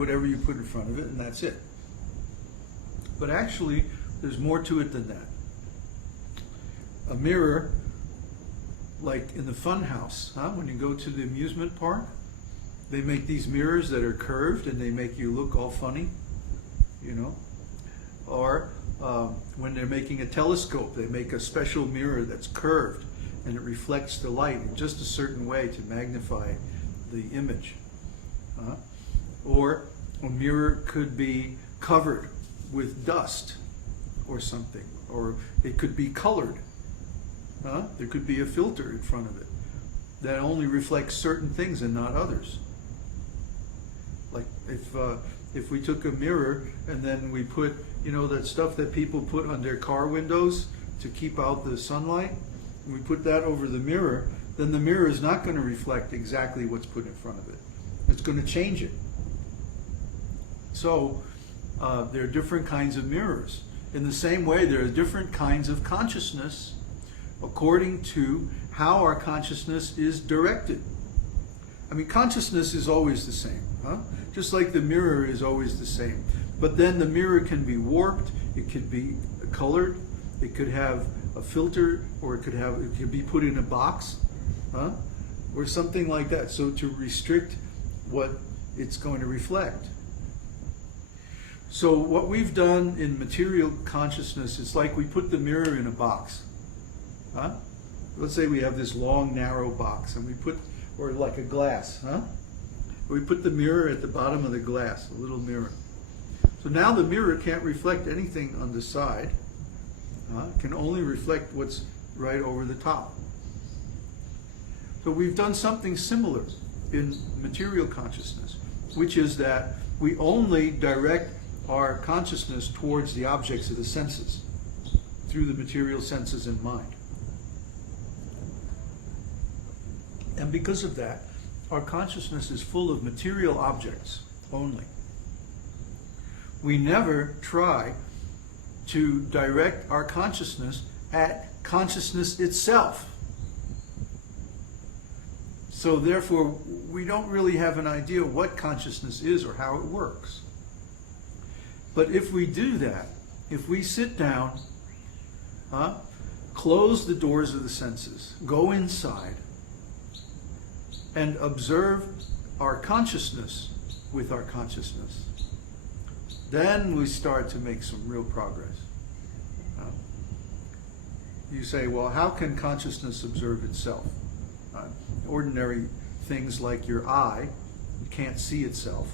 whatever you put in front of it, and that's it. But actually, there's more to it than that. A mirror, like in the fun house, when you go to the amusement park, they make these mirrors that are curved and they make you look all funny, you know. Or when they're making a telescope, they make a special mirror that's curved and it reflects the light in just a certain way to magnify the image. Or a mirror could be covered with dust or something, or it could be colored. There could be a filter in front of it that only reflects certain things and not others. Like if we took a mirror and then we put, you know, that stuff that people put on their car windows to keep out the sunlight, and we put that over the mirror, then the mirror is not going to reflect exactly what's put in front of it. It's going to change it. So there are different kinds of mirrors. In the same way, there are different kinds of consciousness according to how our consciousness is directed. I mean, consciousness is always the same, just like the mirror is always the same. But then the mirror can be warped, it could be colored, it could have a filter, or it could be put in a box, or something like that. So to restrict what it's going to reflect. So what we've done in material consciousness is like we put the mirror in a box. Let's say we have this long, narrow box, and we put, or like a glass, we put the mirror at the bottom of the glass, a little mirror. So now the mirror can't reflect anything on the side. It can only reflect what's right over the top. So we've done something similar in material consciousness, which is that we only direct our consciousness towards the objects of the senses through the material senses and mind. And because of that, our consciousness is full of material objects only. We never try to direct our consciousness at consciousness itself. So therefore, we don't really have an idea what consciousness is or how it works. But if we do that, if we sit down, close the doors of the senses, go inside, and observe our consciousness with our consciousness, then we start to make some real progress. You say, well, how can consciousness observe itself? Ordinary things like your eye can't see itself.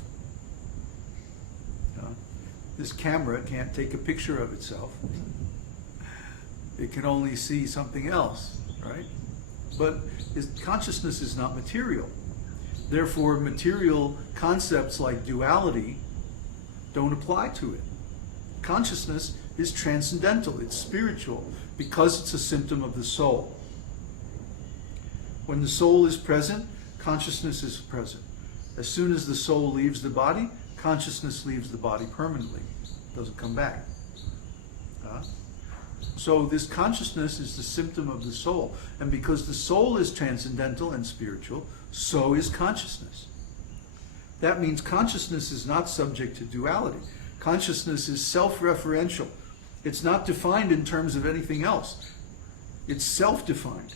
This camera can't take a picture of itself. It can only see something else, right? But consciousness is not material. Therefore, material concepts like duality don't apply to it. Consciousness is transcendental, it's spiritual, because it's a symptom of the soul. When the soul is present, consciousness is present. As soon as the soul leaves the body, consciousness leaves the body permanently. It doesn't come back. So this consciousness is the symptom of the soul. And because the soul is transcendental and spiritual, so is consciousness. That means consciousness is not subject to duality. Consciousness is self-referential. It's not defined in terms of anything else. It's self-defined.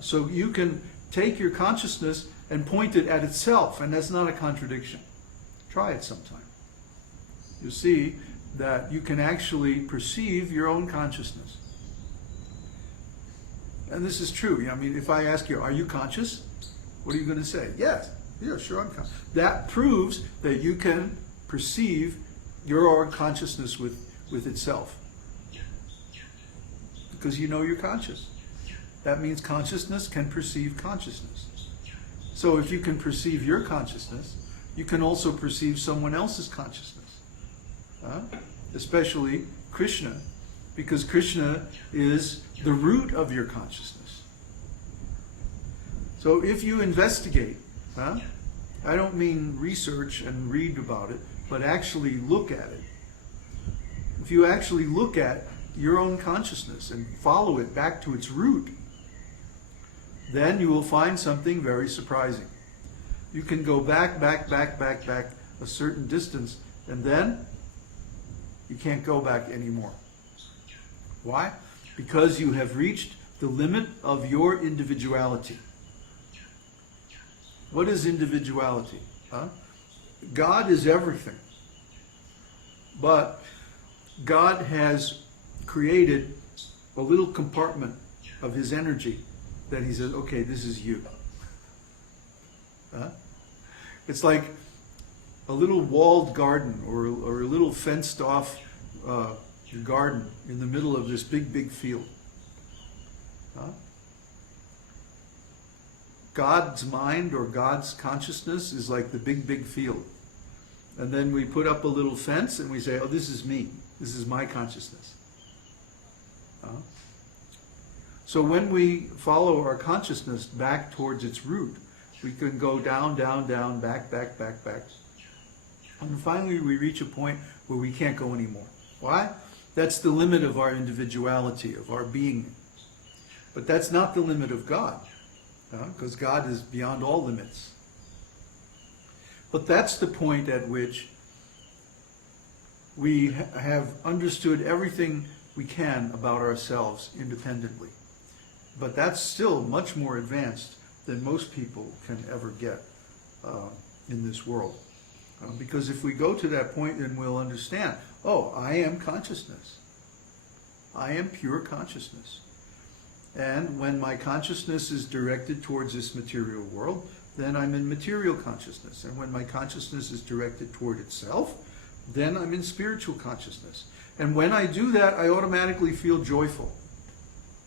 So you can take your consciousness and point it at itself, and that's not a contradiction. Try it sometime. You'll see that you can actually perceive your own consciousness. And this is true. I mean, if I ask you, are you conscious? What are you going to say? Yes. Yeah, sure, I'm conscious. That proves that you can perceive your own consciousness with itself. Because you know you're conscious. That means consciousness can perceive consciousness. So if you can perceive your consciousness, you can also perceive someone else's consciousness. Especially Kṛṣṇa, because Kṛṣṇa is the root of your consciousness. So if you investigate, I don't mean research and read about it, but actually look at it. If you actually look at your own consciousness and follow it back to its root, then you will find something very surprising. You can go back a certain distance, and then you can't go back anymore. Why? Because you have reached the limit of your individuality. What is individuality? God is everything. But God has created a little compartment of his energy that he says, okay, this is you. It's like a little walled garden or a little fenced off garden in the middle of this big field. God's mind or God's consciousness is like the big field. And then we put up a little fence and we say, oh, this is me. This is my consciousness. So when we follow our consciousness back towards its root, we can go down, back. And finally we reach a point where we can't go anymore. Why? That's the limit of our individuality, of our being. But that's not the limit of God, because God is beyond all limits. But that's the point at which we have understood everything we can about ourselves independently. But that's still much more advanced than most people can ever get in this world. Because if we go to that point, then we'll understand, oh, I am consciousness. I am pure consciousness. And when my consciousness is directed towards this material world, then I'm in material consciousness. And when my consciousness is directed toward itself, then I'm in spiritual consciousness. And when I do that, I automatically feel joyful.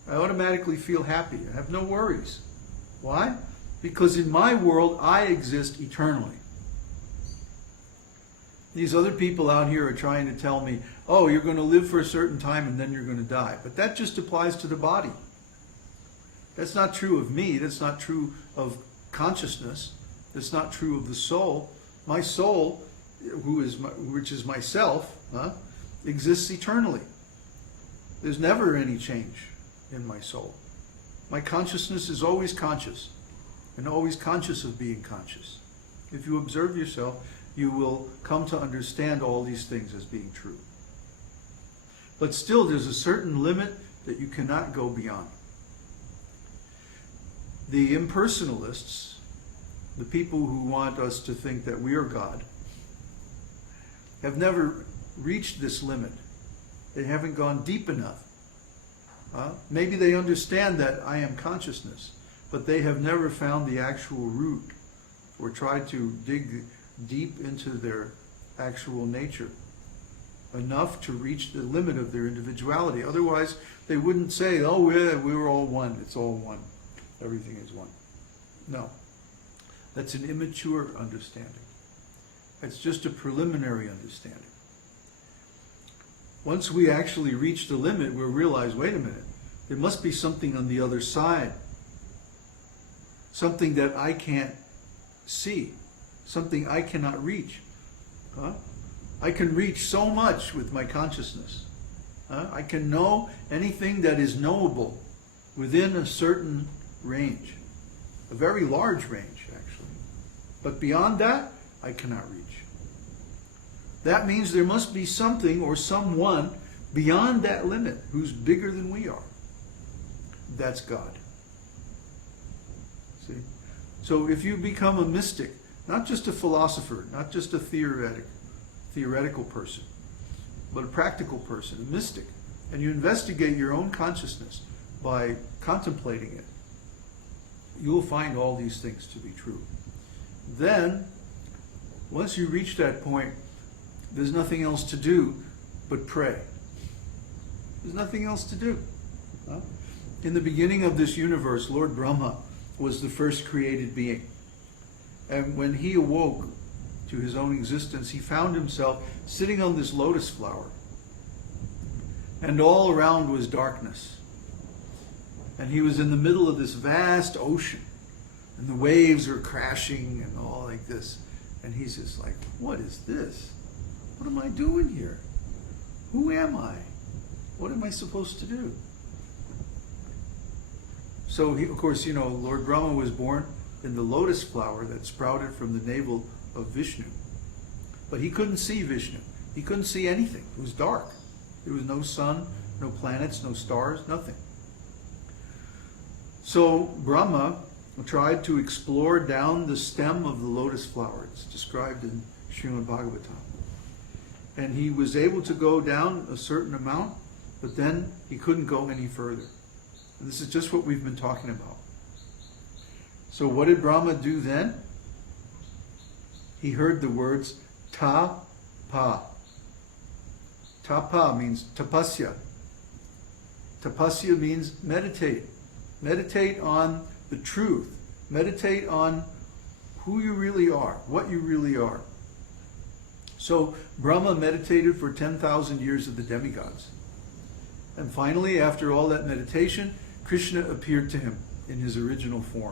I automatically feel happy. I have no worries. Why? Because in my world, I exist eternally. These other people out here are trying to tell me, oh, you're going to live for a certain time and then you're going to die. But that just applies to the body. That's not true of me. That's not true of consciousness. That's not true of the soul. My soul, which is myself, exists eternally. There's never any change in my soul. My consciousness is always conscious, and always conscious of being conscious. If you observe yourself, you will come to understand all these things as being true. But still, there's a certain limit that you cannot go beyond. The impersonalists, the people who want us to think that we are God, have never reached this limit. They haven't gone deep enough. Maybe they understand that I am consciousness, but they have never found the actual root or tried to dig deep into their actual nature enough to reach the limit of their individuality. Otherwise, they wouldn't say, oh, we're all one. It's all one. Everything is one. No. That's an immature understanding. It's just a preliminary understanding. Once we actually reach the limit, we'll realize, wait a minute, there must be something on the other side. Something that I can't see. Something I cannot reach. I can reach so much with my consciousness. I can know anything that is knowable within a certain range. A very large range, actually. But beyond that, I cannot reach. That means there must be something or someone beyond that limit who's bigger than we are. That's God. See? So if you become a mystic, not just a philosopher, not just a theoretical person, but a practical person, a mystic, and you investigate your own consciousness by contemplating it, you'll find all these things to be true. Then, once you reach that point, there's nothing else to do but pray. There's nothing else to do. In the beginning of this universe, Lord Brahma was the first created being. And when he awoke to his own existence, he found himself sitting on this lotus flower. And all around was darkness. And he was in the middle of this vast ocean. And the waves were crashing and all like this. And he's just like, what is this? What am I doing here? Who am I? What am I supposed to do? So, of course, Lord Brahma was born in the lotus flower that sprouted from the navel of Vishnu. But he couldn't see Vishnu. He couldn't see anything. It was dark. There was no sun, no planets, no stars, nothing. So Brahma tried to explore down the stem of the lotus flower. It's described in Srimad Bhagavatam. And he was able to go down a certain amount, but then he couldn't go any further. And this is just what we've been talking about. So what did Brahma do then? He heard the words ta-pa. Tapa means tapasya. Tapasya means meditate. Meditate on the truth. Meditate on who you really are, what you really are. So Brahma meditated for 10,000 years of the demigods. And finally, after all that meditation, Kṛṣna appeared to him in his original form.